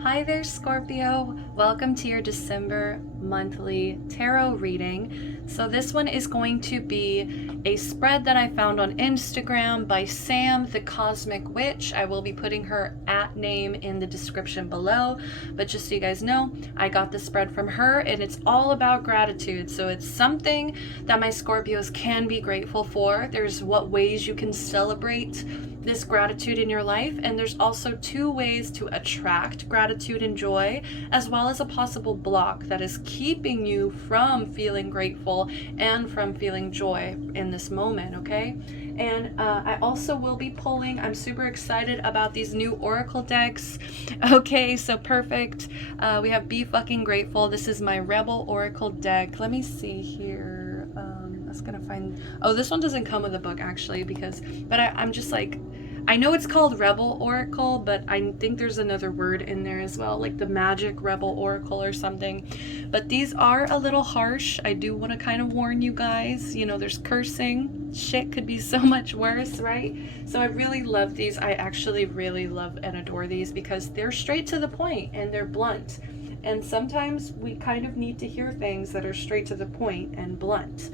Hi there, Scorpio. Welcome to your December monthly tarot reading. So this one is going to be a spread that I found on Instagram by Sam, the Cosmic Witch. I will be putting her @name in the description below. But just so you guys know, I got the spread from her and it's all about gratitude. So it's something that my Scorpios can be grateful for. There's what ways you can celebrate this gratitude in your life, and there's also 2 ways to attract gratitude and joy, as well as a possible block that is keeping you from feeling grateful and from feeling joy in this moment, okay? And I also will be pulling, I'm super excited about these new oracle decks. Okay, so perfect. We have Be Fucking Grateful. This is my Rebel Oracle deck. Let me see here. I was gonna find, oh, this one doesn't come with a book actually, but I'm just like, I know it's called Rebel Oracle, but I think there's another word in there as well, like the Magic Rebel Oracle or something. But these are a little harsh. I do want to kind of warn you guys, you know, there's cursing. Shit could be so much worse, right? So I really love these. I actually really love and adore these because they're straight to the point and they're blunt. And sometimes we kind of need to hear things that are straight to the point and blunt.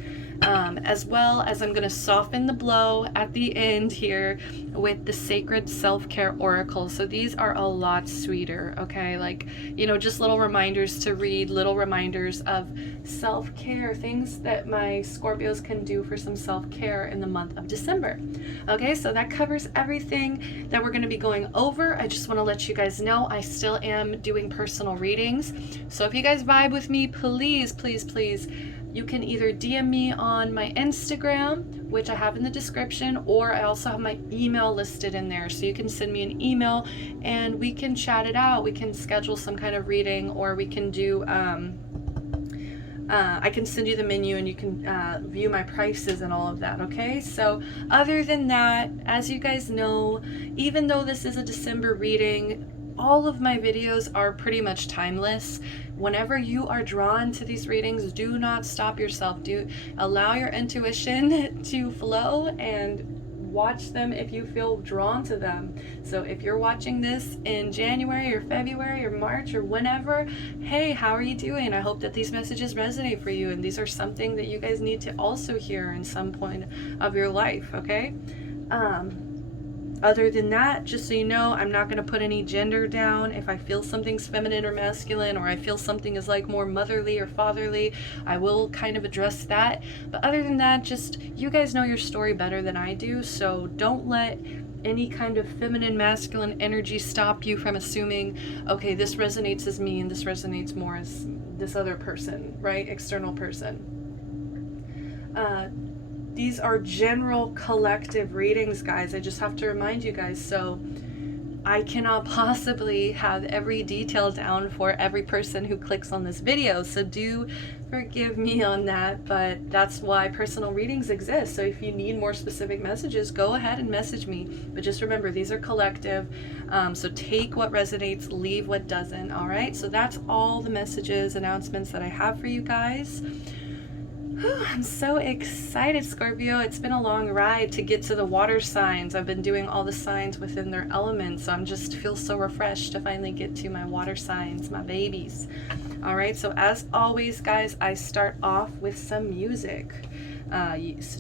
As well as I'm going to soften the blow at the end here with the Sacred Self-Care Oracle. So these are a lot sweeter, okay? Like, you know, just little reminders to read, little reminders of self-care, things that my Scorpios can do for some self-care in the month of December. Okay, so that covers everything that we're going to be going over. I just want to let you guys know I still am doing personal readings. So if you guys vibe with me, please, please, please, you can either DM me on my Instagram, which I have in the description, or I also have my email listed in there. So you can send me an email and we can chat it out. We can schedule some kind of reading, or we can do, I can send you the menu and you can view my prices and all of that, okay? So other than that, as you guys know, even though this is a December reading, all of my videos are pretty much timeless. Whenever you are drawn to these readings, do not stop yourself. Do allow your intuition to flow and watch them if you feel drawn to them. So if you're watching this in January or February or March or whenever, hey, how are you doing? I hope that these messages resonate for you, and these are something that you guys need to also hear in some point of your life, okay? Other than that, just so you know, I'm not going to put any gender down. If I feel something's feminine or masculine, or I feel something is like more motherly or fatherly, I will kind of address that. But other than that, just, you guys know your story better than I do, so don't let any kind of feminine, masculine energy stop you from assuming, okay, this resonates as me and this resonates more as this other person, right? External person. These are general collective readings, guys. I just have to remind you guys. So I cannot possibly have every detail down for every person who clicks on this video. So do forgive me on that, but that's why personal readings exist. So if you need more specific messages, go ahead and message me. But just remember, these are collective. So take what resonates, leave what doesn't. All right. So that's all the messages, announcements that I have for you guys. I'm so excited, Scorpio. It's been a long ride to get to the water signs. I've been doing all the signs within their elements, so I'm just feel so refreshed to finally get to my water signs, my babies. All right, so as always, guys, I start off with some music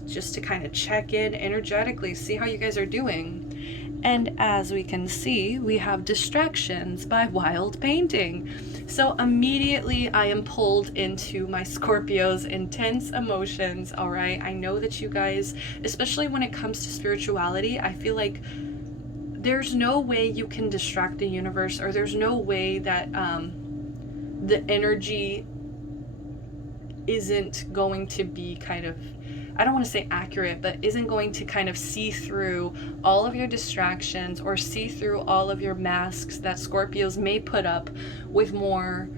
just to kind of check in energetically, see how you guys are doing. And as we can see, we have Distractions by Wild Painting. So immediately I am pulled into my Scorpio's intense emotions, all right? I know that you guys, especially when it comes to spirituality, I feel like there's no way you can distract the universe, or there's no way that the energy isn't going to be kind of, I don't want to say accurate, but isn't going to kind of see through all of your distractions or see through all of your masks that Scorpios may put up with more,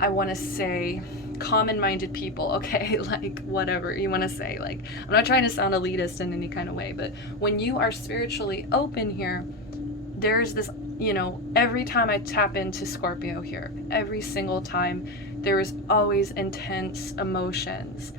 I want to say, common-minded people, okay? Like, whatever you want to say. Like, I'm not trying to sound elitist in any kind of way, but when you are spiritually open here, there's this, you know, every time I tap into Scorpio here, every single time, there is always intense emotions.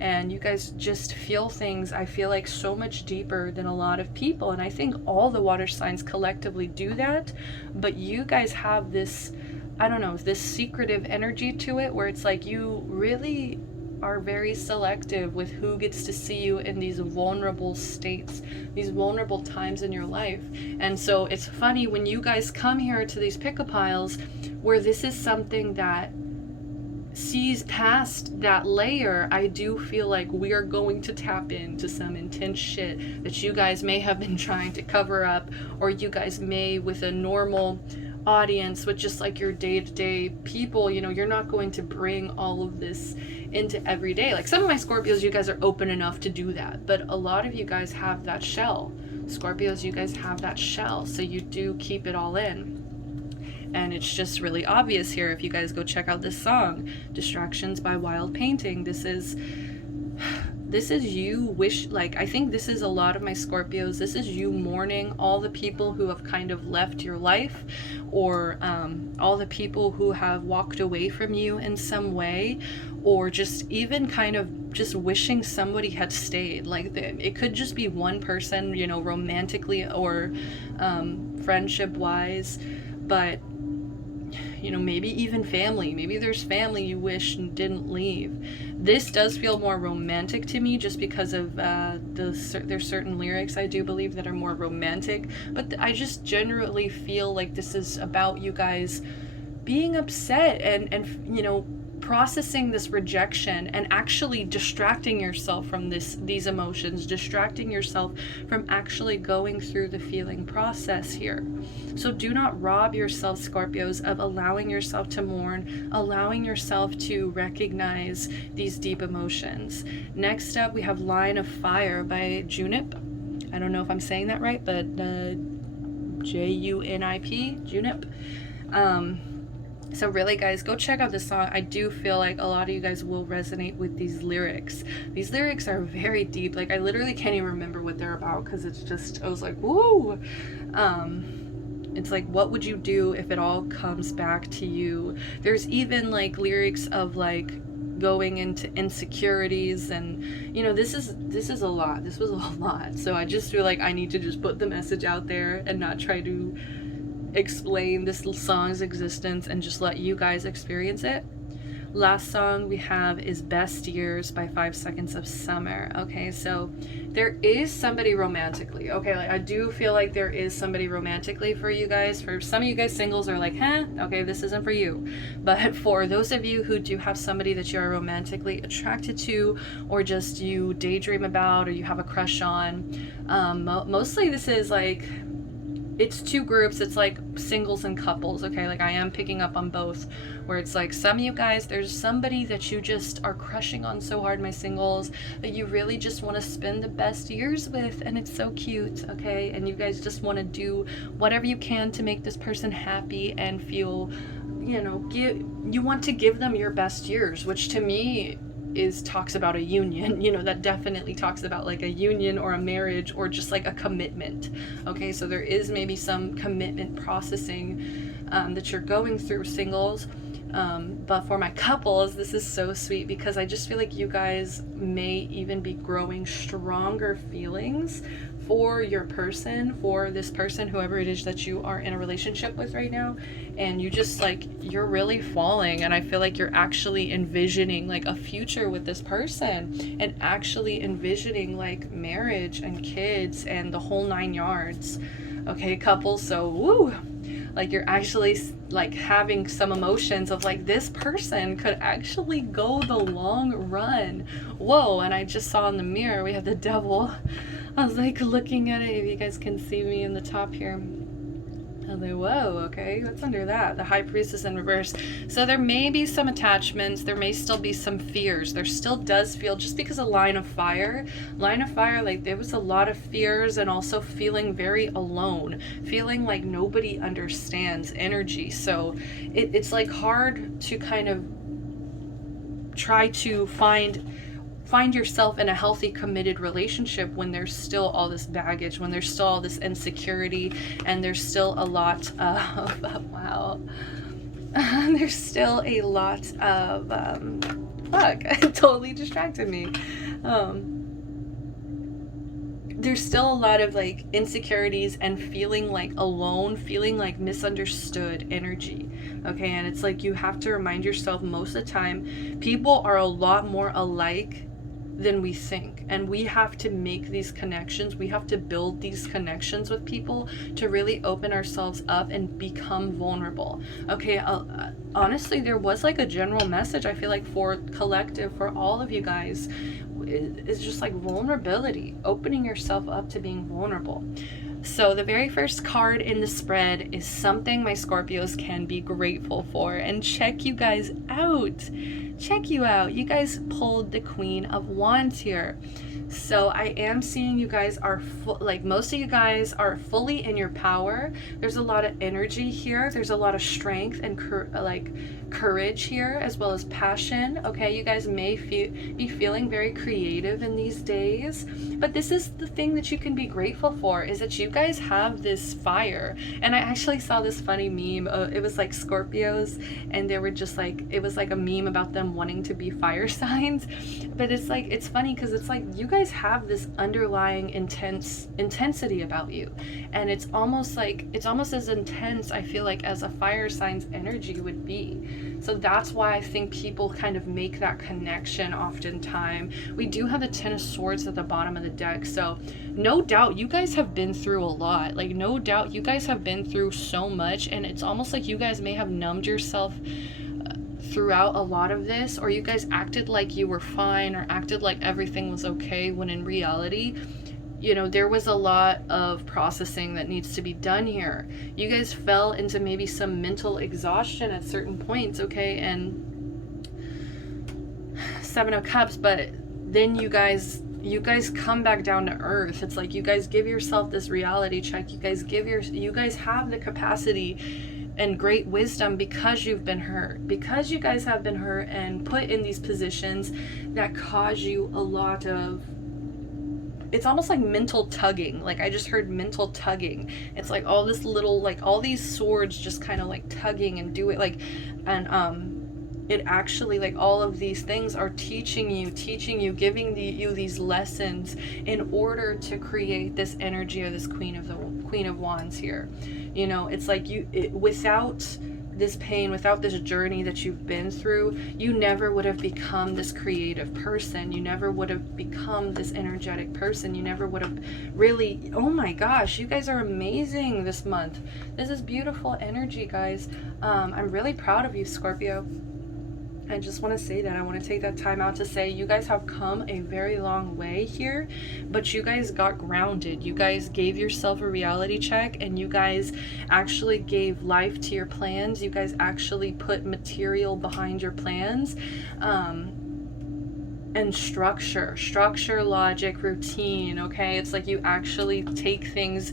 And you guys just feel things, I feel like, so much deeper than a lot of people. And I think all the water signs collectively do that. But you guys have this, I don't know, this secretive energy to it where it's like you really are very selective with who gets to see you in these vulnerable states, these vulnerable times in your life. And so it's funny when you guys come here to these pick-a-piles where this is something that sees past that layer. I do feel like we are going to tap into some intense shit that you guys may have been trying to cover up, or you guys may, with a normal audience, with just like your day-to-day people, you know, you're not going to bring all of this into every day. Like some of my Scorpios, you guys are open enough to do that, but a lot of you guys have that shell. Scorpios, you guys have that shell, so you do keep it all in. And it's just really obvious here if you guys go check out this song, Distractions by Wild Painting. This is you I think this is a lot of my Scorpios. This is you mourning all the people who have kind of left your life, or all the people who have walked away from you in some way, or just even kind of just wishing somebody had stayed. Like it could just be one person, you know, romantically or friendship wise, but you know, maybe even family. Maybe there's family you wish didn't leave. This does feel more romantic to me just because of there's certain lyrics I do believe that are more romantic, but I just generally feel like this is about you guys being upset and you know, processing this rejection and actually distracting yourself from these emotions, distracting yourself from actually going through the feeling process here. So do not rob yourself, Scorpios, of allowing yourself to mourn, allowing yourself to recognize these deep emotions. Next up, we have Line of Fire by Junip. I don't know if I'm saying that right, but Junip, Junip. So really, guys, go check out this song. I do feel like a lot of you guys will resonate with these lyrics. These lyrics are very deep. Like I literally can't even remember what they're about because it's just, I was like, woo. It's like, what would you do if it all comes back to you? There's even like lyrics of like going into insecurities, and you know, this is a lot. This was a lot. So I just feel like I need to just put the message out there and not try to explain this song's existence and just let you guys experience it. Last song we have is Best Years by 5 Seconds of Summer. Okay, so there is somebody romantically. Okay, like I do feel like there is somebody romantically for you guys. For some of you guys singles are like, okay, this isn't for you. But for those of you who do have somebody that you're romantically attracted to, or just you daydream about, or you have a crush on, mostly this is like, it's two groups. It's like singles and couples. Okay, like I am picking up on both, where it's like some of you guys, there's somebody that you just are crushing on so hard, my singles, that you really just want to spend the best years with, and it's so cute. Okay, and you guys just want to do whatever you can to make this person happy and feel, you know, you want to give them your best years, which to me talks about a union. You know, that definitely talks about like a union or a marriage or just like a commitment. Okay, so there is maybe some commitment processing that you're going through, singles. But for my couples, this is so sweet because I just feel like you guys may even be growing stronger feelings for your person, for this person, whoever it is that you are in a relationship with right now. And you just like, you're really falling, and I feel like you're actually envisioning like a future with this person, and actually envisioning like marriage and kids and the whole 9 yards. Okay, couples, so woo, like you're actually like having some emotions of like, this person could actually go the long run. Whoa. And I just saw in the mirror we have the devil. I was like looking at it, if you guys can see me in the top here. I was like, whoa, okay, what's under that? The High Priestess in reverse. So there may be some attachments, there may still be some fears. There still does feel, just because of Line of Fire, like there was a lot of fears, and also feeling very alone, feeling like nobody understands energy. So it's like hard to kind of try to find yourself in a healthy, committed relationship when there's still all this baggage, when there's still all this insecurity, and there's still a lot of wow, there's still a lot of, fuck, it totally distracted me. There's still a lot of like insecurities and feeling like alone, feeling like misunderstood energy. Okay, and it's like you have to remind yourself most of the time, people are a lot more alike than we think, and we have to make these connections, we have to build these connections with people to really open ourselves up and become vulnerable. Okay, honestly, there was like a general message, I feel like, for collective, for all of you guys, is just like vulnerability, opening yourself up to being vulnerable. So the very first card in the spread is something my Scorpios can be grateful for. And check you guys out. Check you out. You guys pulled the Queen of Wands here. So I am seeing you guys are like most of you guys are fully in your power. There's a lot of energy here. There's a lot of strength and courage here, as well as passion. Okay, you guys may be feeling very creative in these days, but this is the thing that you can be grateful for, is that you guys have this fire. And I actually saw this funny meme. It was like Scorpios, and they were just like, it was like a meme about them wanting to be fire signs. But it's like, it's funny because it's like you guys have this underlying intensity about you, and it's almost as intense, I feel like, as a fire sign's energy would be. So that's why I think people kind of make that connection oftentimes. We do have the Ten of Swords at the bottom of the deck, so no doubt you guys have been through a lot. Like, no doubt you guys have been through so much, and it's almost like you guys may have numbed yourself throughout a lot of this, or you guys acted like you were fine or acted like everything was okay, when in reality, you know, there was a lot of processing that needs to be done here. You guys fell into maybe some mental exhaustion at certain points, okay, and Seven of Cups, but then you guys come back down to earth. It's like you guys give yourself this reality check. You guys have the capacity and great wisdom because you've been hurt, because you guys have been hurt and put in these positions that cause you a lot of, it's almost like mental tugging. Like, I just heard mental tugging. It's like all this little, like all these swords just kind of like tugging and do it like, and it actually, like, all of these things are teaching you, giving you these lessons in order to create this energy of this Queen of Wands here. You know, it's like without this pain, without this journey that you've been through, you never would have become this creative person. You never would have become this energetic person. You never would have really, oh my gosh, you guys are amazing this month. This is beautiful energy, guys. I'm really proud of you, Scorpio. I just want to say that. I want to take that time out to say you guys have come a very long way here, but you guys got grounded. You guys gave yourself a reality check, and you guys actually gave life to your plans. You guys actually put material behind your plans, and structure, logic, routine. Okay, it's like you actually take things,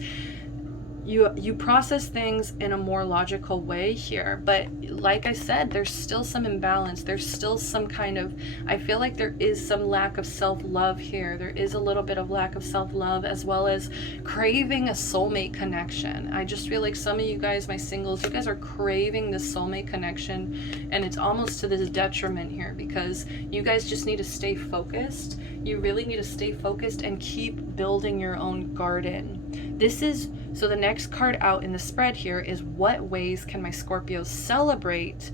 you process things in a more logical way here. But like I said, there's still some imbalance. There's still some kind of, I feel like there is some lack of self-love here. There is a little bit of lack of self-love, as well as craving a soulmate connection. I just feel like some of you guys, my singles, you guys are craving this soulmate connection, and it's almost to this detriment here, because you guys just need to stay focused. You really need to stay focused and keep building your own garden. So the next card out in the spread here is, what ways can my Scorpios celebrate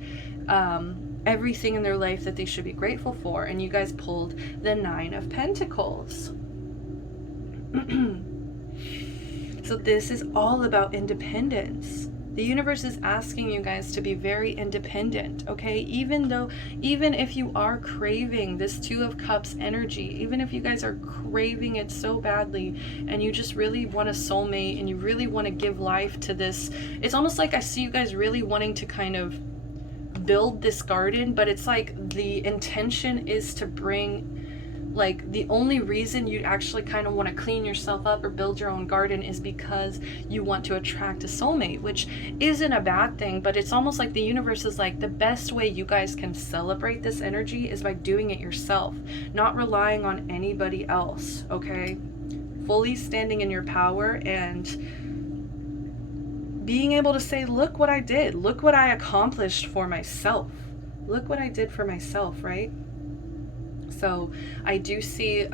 everything in their life that they should be grateful for? And you guys pulled the Nine of Pentacles. So this is all about independence. The universe is asking you guys to be very independent, okay? Even if you are craving this Two of Cups energy, even if you guys are craving it so badly, and you just really want a soulmate, and you really want to give life to this, it's almost like I see you guys really wanting to kind of build this garden, but it's like the intention is to bring, like, the only reason you actually kind of want to clean yourself up or build your own garden is because you want to attract a soulmate, which isn't a bad thing. But it's almost like the universe is like, the best way you guys can celebrate this energy is by doing it yourself, not relying on anybody else, okay? Fully standing in your power and being able to say, look what I did, look what I accomplished for myself, look what I did for myself, right? So I do see,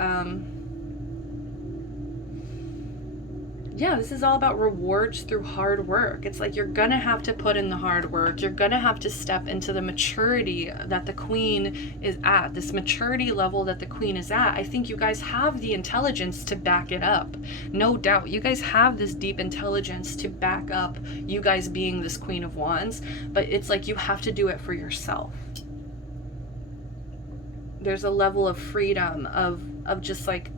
yeah, this is all about rewards through hard work. It's like you're gonna have to put in the hard work. You're gonna have to step into the maturity that the queen is at, this maturity level that the queen is at. I think you guys have the intelligence to back it up. No doubt. You guys have this deep intelligence to back up you guys being this Queen of Wands, but it's like you have to do it for yourself. There's a level of freedom, of just like,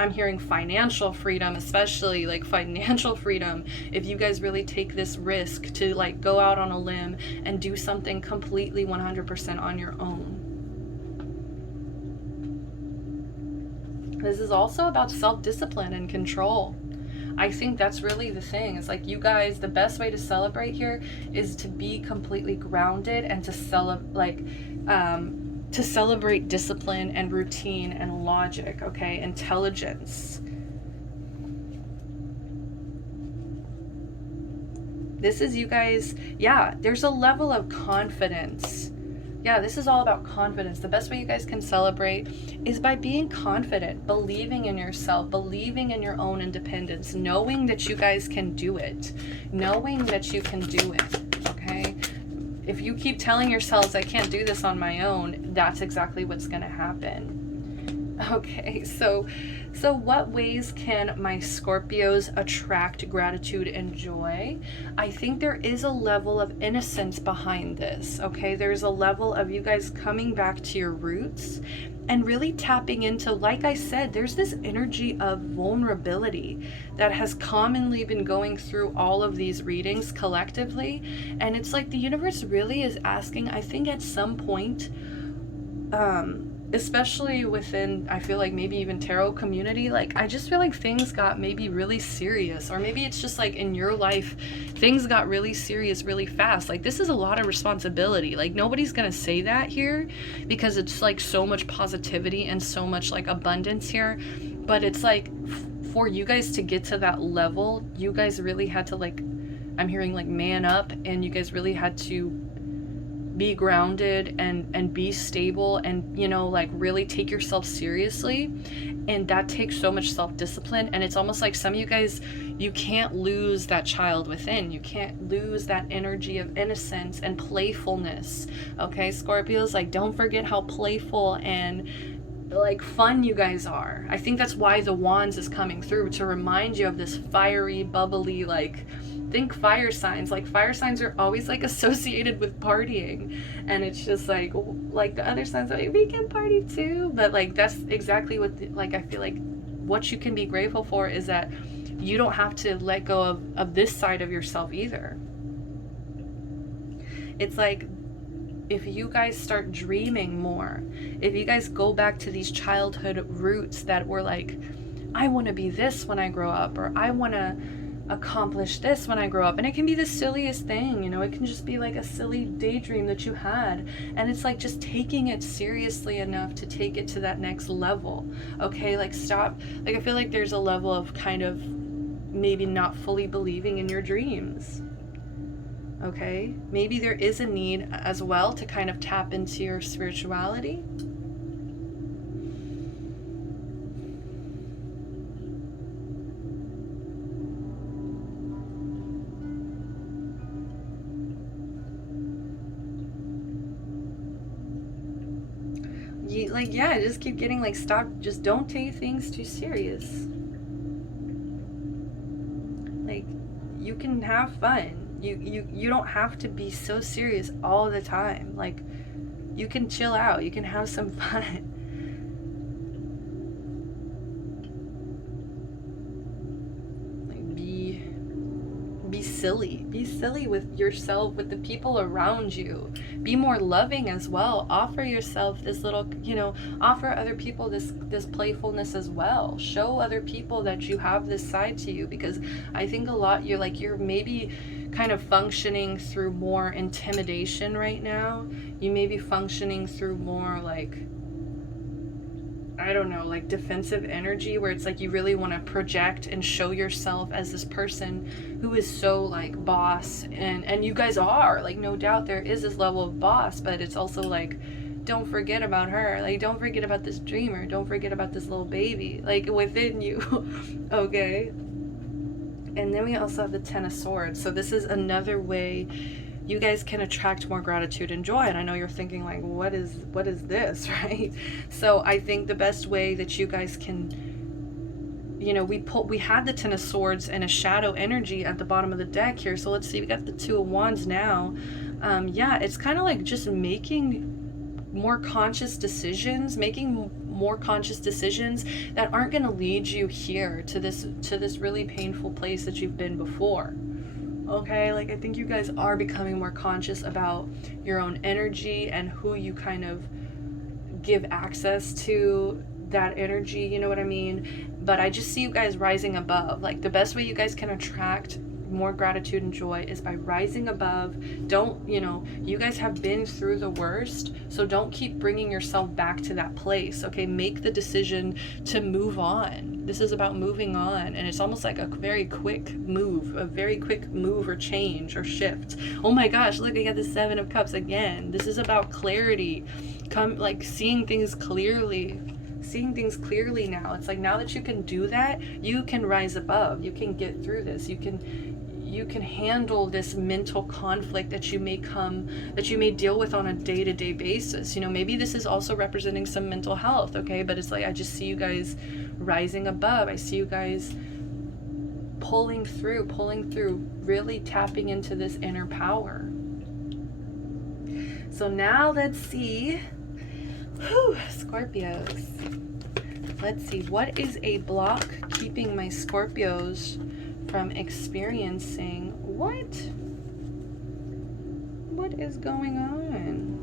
I'm hearing financial freedom, especially like financial freedom. If you guys really take this risk to like go out on a limb and do something completely 100% on your own. This is also about self-discipline and control. I think that's really the thing. It's like you guys, the best way to celebrate here is to be completely grounded and to celebrate discipline and routine and logic, okay? Intelligence. This is you guys, yeah, there's a level of confidence. Yeah, this is all about confidence. The best way you guys can celebrate is by being confident, believing in yourself, believing in your own independence, knowing that you guys can do it, knowing that you can do it, okay? If you keep telling yourselves, I can't do this on my own, that's exactly what's going to happen. Okay, so what ways can my Scorpios attract gratitude and joy? I think there is a level of innocence behind this, okay? There's a level of you guys coming back to your roots and really tapping into, like I said, there's this energy of vulnerability that has commonly been going through all of these readings collectively. And it's like the universe really is asking, I think at some point, especially within, I feel like maybe even tarot community, like I just feel like things got maybe really serious, or maybe it's just like in your life things got really serious really fast. Like this is a lot of responsibility. Like nobody's gonna say that here because it's like so much positivity and so much like abundance here, but it's like for you guys to get to that level, you guys really had to, like, I'm hearing like man up, and you guys really had to be grounded and be stable and, you know, like really take yourself seriously. And that takes so much self-discipline. And it's almost like some of you guys, you can't lose that child within. You can't lose that energy of innocence and playfulness. Okay, Scorpios, like don't forget how playful and like fun you guys are. I think that's why the Wands is coming through, to remind you of this fiery, bubbly, like, think fire signs. Like fire signs are always like associated with partying, and it's just like the other signs are like, we can party too, but like that's exactly what like I feel like what you can be grateful for is that you don't have to let go of this side of yourself either. It's like if you guys start dreaming more, if you guys go back to these childhood roots that were like, I want to be this when I grow up, or I want to accomplish this when I grow up. And it can be the silliest thing, you know, it can just be like a silly daydream that you had, and it's like just taking it seriously enough to take it to that next level. Okay, like stop, like I feel like there's a level of kind of maybe not fully believing in your dreams. Okay, maybe there is a need as well to kind of tap into your spirituality. Like, yeah, just keep getting like, stop, just don't take things too serious. Like, you can have fun. You don't have to be so serious all the time. Like, you can chill out, you can have some fun. Like, be silly with yourself, with the people around you. Be more loving as well. Offer yourself this little, you know, offer other people this playfulness as well. Show other people that you have this side to you, because I think a lot you're maybe kind of functioning through more intimidation right now. You may be functioning through more like, I don't know, like defensive energy where it's like you really want to project and show yourself as this person who is so like boss, and you guys are like, no doubt there is this level of boss, but it's also like, don't forget about her, like don't forget about this dreamer, don't forget about this little baby like within you. Okay. And then we also have the Ten of Swords. So this is another way you guys can attract more gratitude and joy. And I know you're thinking like, what is this, right? So I think the best way that you guys can, you know, we had the Ten of Swords and a shadow energy at the bottom of the deck here. So let's see, we got the Two of Wands now. Yeah, it's kind of like just making more conscious decisions, making more conscious decisions that aren't going to lead you here to this really painful place that you've been before. Okay, like I think you guys are becoming more conscious about your own energy and who you kind of give access to that energy, you know what I mean? But I just see you guys rising above. Like the best way you guys can attract more gratitude and joy is by rising above. Don't, you know, you guys have been through the worst, so don't keep bringing yourself back to that place. Okay, make the decision to move on. This is about moving on, and it's almost like a very quick move or change or shift. Oh my gosh, look, I got the Seven of Cups again. This is about clarity, like seeing things clearly now. It's like now that you can do that, you can rise above, you can get through this, you can handle this mental conflict that you may deal with on a day-to-day basis. You know, maybe this is also representing some mental health, okay? But it's like I just see you guys rising above. I see you guys pulling through, really tapping into this inner power. So now let's see, Scorpios. Let's see, what is a block keeping my Scorpios from experiencing what is going on?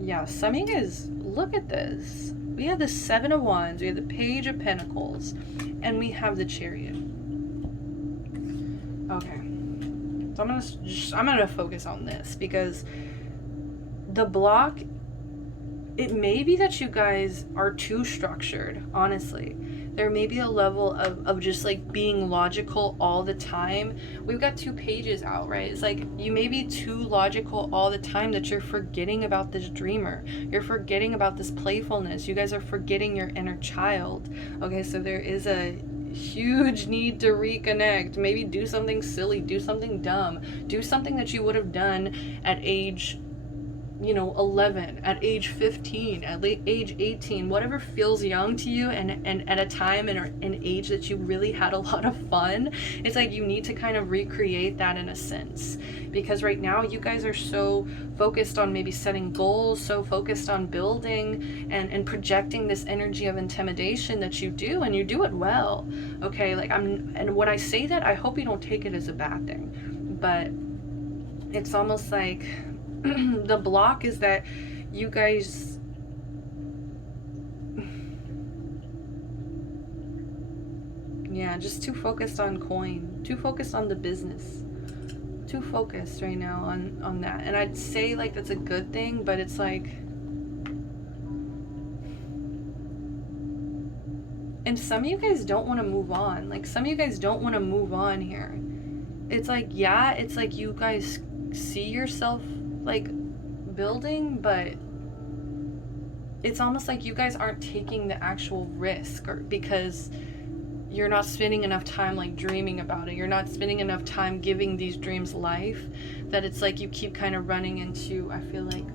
Yeah, some of you guys, look at this. We have the Seven of Wands, we have the Page of Pentacles, and we have the Chariot. Okay, so I'm gonna focus on this because the block, it may be that you guys are too structured, honestly. There may be a level of just like being logical all the time. We've got two pages out, right? It's like you may be too logical all the time that you're forgetting about this dreamer. You're forgetting about this playfulness. You guys are forgetting your inner child. Okay, so there is a huge need to reconnect. Maybe do something silly, do something dumb, do something that you would have done at age 11, at age 15, at age 18, whatever feels young to you, and at a time and an age that you really had a lot of fun. It's like you need to kind of recreate that in a sense, because right now you guys are so focused on maybe setting goals, so focused on building and projecting this energy of intimidation that you do, and you do it well. Okay, like and when I say that, I hope you don't take it as a bad thing, but it's almost like the block is that you guys, yeah, just too focused on coin, too focused on the business, too focused right now on that. And I'd say like that's a good thing, but it's like, and some of you guys don't want to move on. Like some of you guys don't want to move on here. It's like, yeah, it's like you guys see yourself like building, but it's almost like you guys aren't taking the actual risk, or because you're not spending enough time like dreaming about it, you're not spending enough time giving these dreams life, that it's like you keep kind of running into, I feel like,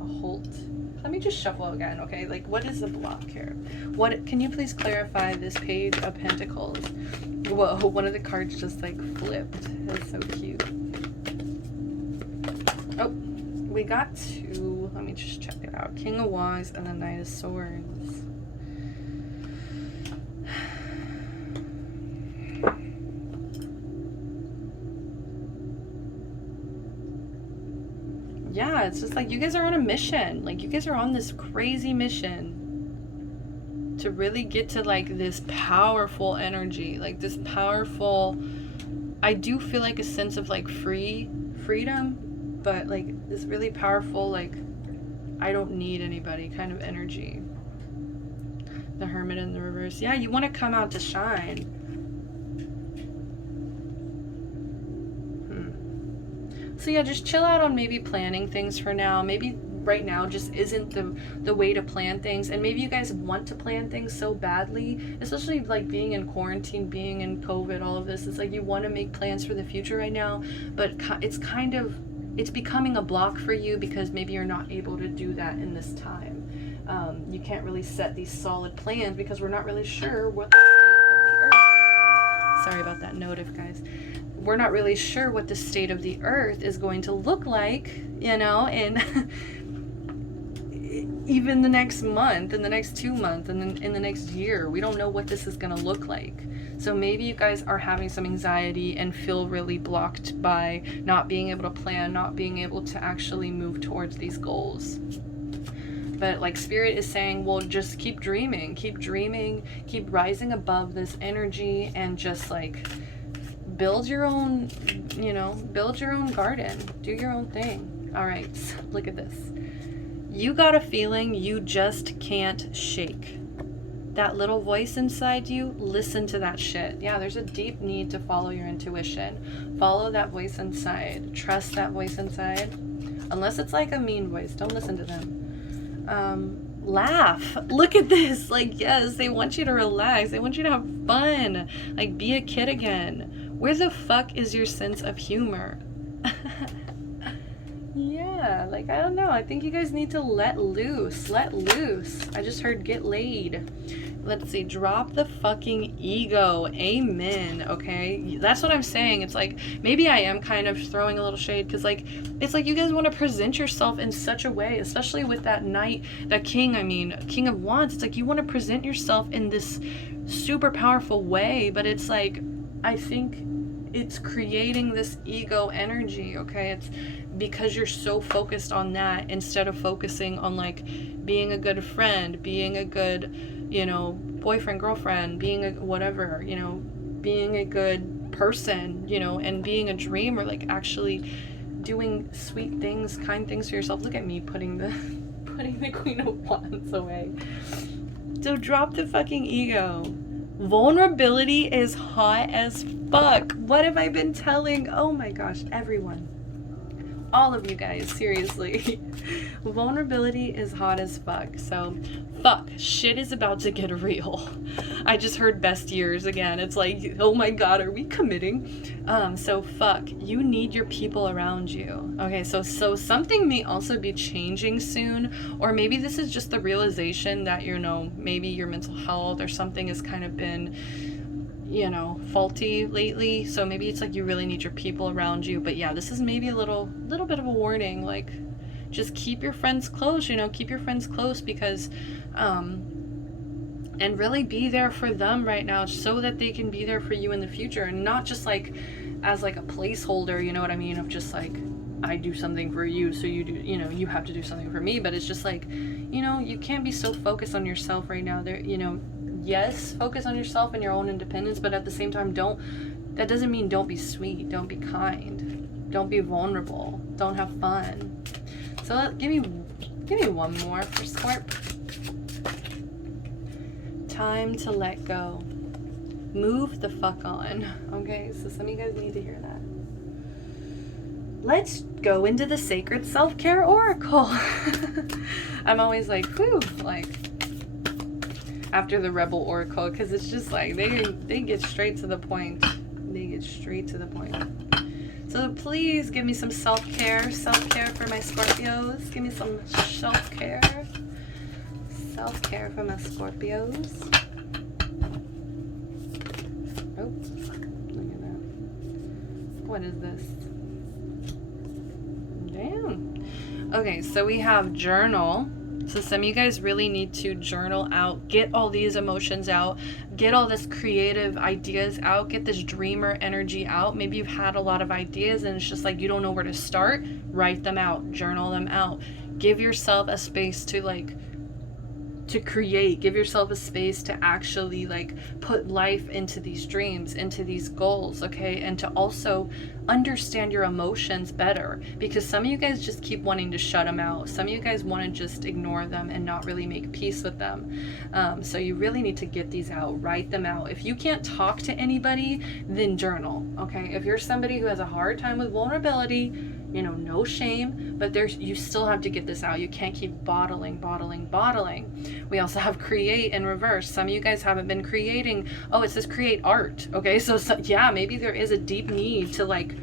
a halt. Let me just shuffle again, okay? Like, what is the block here? What can you please clarify this Page of Pentacles? Whoa, one of the cards just like flipped. That's so cute. Oh, we got two. Let me just check it out. King of Wands and the Knight of Swords. Yeah, it's just like you guys are on a mission. Like you guys are on this crazy mission to really get to like this powerful energy, like this powerful, I do feel like a sense of like freedom. but like this really powerful, like, I don't need anybody kind of energy. The Hermit in the reverse. Yeah, you want to come out to shine. So yeah, just chill out on maybe planning things for now. Maybe right now just isn't the way to plan things, and maybe you guys want to plan things so badly, especially like being in quarantine, being in COVID, all of this. It's like you want to make plans for the future right now, but it's kind of, it's becoming a block for you because maybe you're not able to do that in this time. You can't really set these solid plans because we're not really sure what the state of the earth. Sorry about that notif, guys. We're not really sure what the state of the earth is going to look like, you know, and even the next month, and the next 2 months, and then in the next year. We don't know what this is going to look like. So maybe you guys are having some anxiety and feel really blocked by not being able to plan, not being able to actually move towards these goals. But like Spirit is saying, well, just keep dreaming, keep rising above this energy, and just like build your own, you know, build your own garden, do your own thing. All right, look at this. You got a feeling you just can't shake. That little voice inside you, listen to that shit. Yeah, there's a deep need to follow your intuition. Follow that voice inside. Trust that voice inside. Unless it's like a mean voice, don't listen to them. Laugh. Look at this. Like, yes, they want you to relax. They want you to have fun. Like, be a kid again. Where the fuck is your sense of humor? Yeah, like, I don't know. I think you guys need to let loose. Let loose. I just heard get laid. Let's see. Drop the fucking ego. Amen. Okay? That's what I'm saying. It's like, maybe I am kind of throwing a little shade because, like, it's like you guys want to present yourself in such a way, especially with that knight, that king, King of Wands. It's like you want to present yourself in this super powerful way, but it's like, I think it's creating this ego energy, okay? It's because you're so focused on that instead of focusing on like being a good friend, being a good, you know, boyfriend, girlfriend, being a whatever, you know, being a good person, you know, and being a dreamer, like actually doing sweet things, kind things for yourself. Look at me putting the Queen of Wands away. So drop the fucking ego. Vulnerability is hot as fuck. What have I been telling? Oh my gosh, everyone. All of you guys, seriously. Vulnerability is hot as fuck. So, fuck. Shit is about to get real. I just heard best years again. It's like, oh my god, are we committing? So fuck. You need your people around you. Okay, so something may also be changing soon. Or maybe this is just the realization that, you know, maybe your mental health or something has kind of been, you know, faulty lately. So maybe it's like you really need your people around you. But yeah, this is maybe a little bit of a warning. Like, just keep your friends close, you know, keep your friends close because, and really be there for them right now so that they can be there for you in the future, and not just like as like a placeholder, you know what I mean, of just like, I do something for you, so you do, you know, you have to do something for me. But it's just like, you know, you can't be so focused on yourself right now. There, you know, yes, focus on yourself and your own independence, but at the same time, that doesn't mean don't be sweet, don't be kind, don't be vulnerable, don't have fun. So give me one more for Scorp. Time to let go. Move the fuck on. Okay, so some of you guys need to hear that. Let's go into the Sacred Self-Care Oracle. I'm always like, whew, like, after the Rebel Oracle, because it's just like, they get straight to the point. They get straight to the point. So please give me some self-care for my Scorpios. Give me some self-care for my Scorpios. Oh, look at that. What is this? Damn. Okay, so we have journal. So some of you guys really need to journal out, get all these emotions out, get all this creative ideas out, get this dreamer energy out. Maybe you've had a lot of ideas and it's just like you don't know where to start. Write them out, journal them out. Give yourself a space to like to create, give yourself a space to actually like put life into these dreams, into these goals, okay? And to also understand your emotions better, because some of you guys just keep wanting to shut them out. Some of you guys want to just ignore them and not really make peace with them. So you really need to get these out, write them out. If you can't talk to anybody, then journal, okay? If you're somebody who has a hard time with vulnerability, you know, no shame, but you still have to get this out. You can't keep bottling. We also have create in reverse. Some of you guys haven't been creating. Oh, it says create art. Okay, so yeah, maybe there is a deep need to like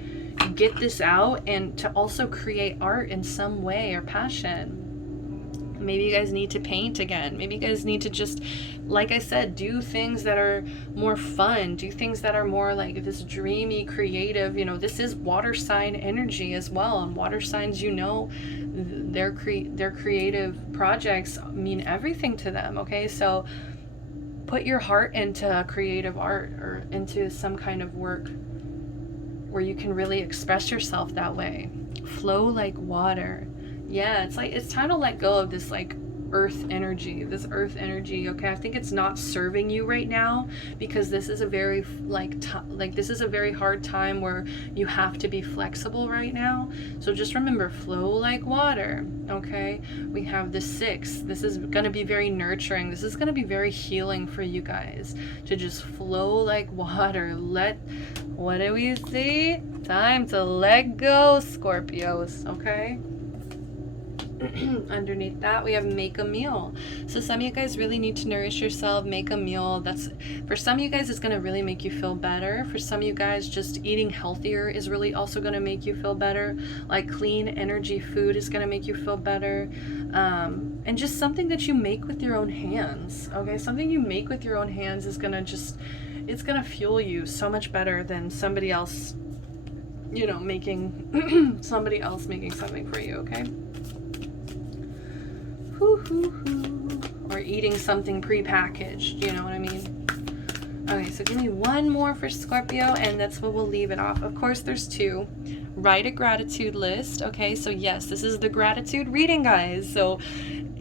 get this out and to also create art in some way or passion. Maybe you guys need to paint again. Maybe you guys need to just, like I said, do things that are more fun. Do things that are more like this dreamy, creative. You know, this is water sign energy as well. And water signs, you know, their creative projects mean everything to them. Okay, so put your heart into creative art or into some kind of work where you can really express yourself that way. Flow like water. Yeah, it's like it's time to let go of this like earth energy, okay? I think it's not serving you right now, because this is a very this is a very hard time where you have to be flexible right now. So just remember, flow like water, okay? We have the 6. This is going to be very nurturing. This is going to be very healing for you guys, to just flow like water. What do we see? Time to let go, Scorpios, okay? Underneath that, we have make a meal. So some of you guys really need to nourish yourself, make a meal. That's, for some of you guys, it's going to really make you feel better. For some of you guys, just eating healthier is really also going to make you feel better. Like clean energy food is going to make you feel better. And just something that you make with your own hands, okay? Something you make with your own hands is going to just, it's going to fuel you so much better than somebody else, you know, making somebody else making something for you, okay? Or eating something pre-packaged, you know what I mean? Okay, so give me one more for Scorpio, and that's what we'll leave it off. Of course, there's 2. Write a gratitude list. Okay, so yes, this is the gratitude reading, guys. So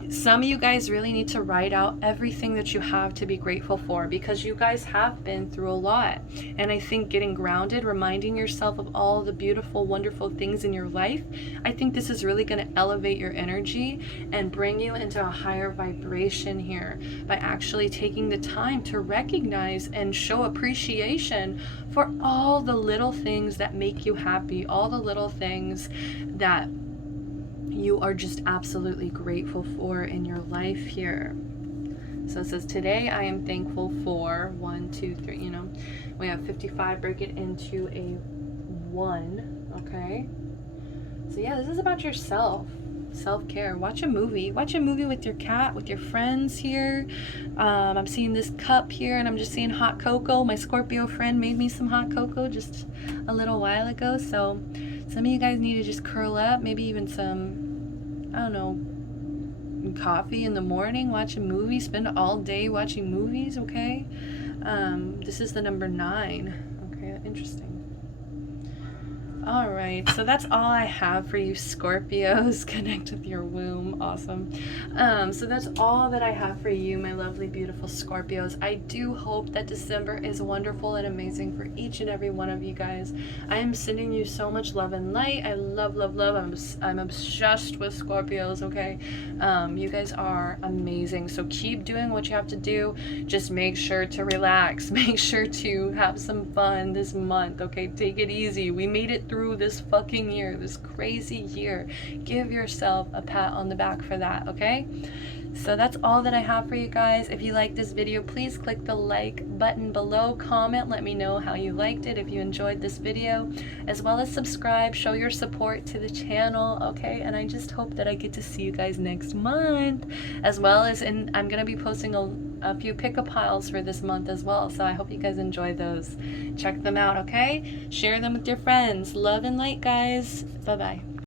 some of you guys really need to write out everything that you have to be grateful for, because you guys have been through a lot. And I think getting grounded, reminding yourself of all the beautiful, wonderful things in your life, I think this is really going to elevate your energy and bring you into a higher vibration here by actually taking the time to recognize and show appreciation for all the little things that make you happy, all the little things that you are just absolutely grateful for in your life here. So it says, today I am thankful for 1, 2, 3, you know, we have 55, break it into a 1, okay? So yeah, this is about yourself, self-care. Watch a movie with your cat, with your friends here. I'm seeing this cup here, and I'm just seeing hot cocoa. My Scorpio friend made me some hot cocoa just a little while ago, so some of you guys need to just curl up, maybe even some, I don't know, coffee in the morning, watch a movie, spend all day watching movies, okay? This is the number 9. Okay, interesting. All right, so that's all I have for you, Scorpios. Connect with your womb. Awesome. So that's all that I have for you, my lovely, beautiful Scorpios. I do hope that December is wonderful and amazing for each and every one of you guys. I am sending you so much love and light. I love, love, love. I'm obsessed with Scorpios, okay? You guys are amazing. So keep doing what you have to do. Just make sure to relax. Make sure to have some fun this month, okay? Take it easy. We made it through this fucking year, this crazy year. Give yourself a pat on the back for that, okay? So that's all that I have for you guys. If you like this video, please click the like button below, comment, let me know how you liked it, if you enjoyed this video, as well as subscribe, show your support to the channel, okay? And I just hope that I get to see you guys next month, as well as I'm gonna be posting a few pick-up piles for this month as well, so I hope you guys enjoy those. Check them out, okay? Share them with your friends. Love and light, guys. Bye-bye.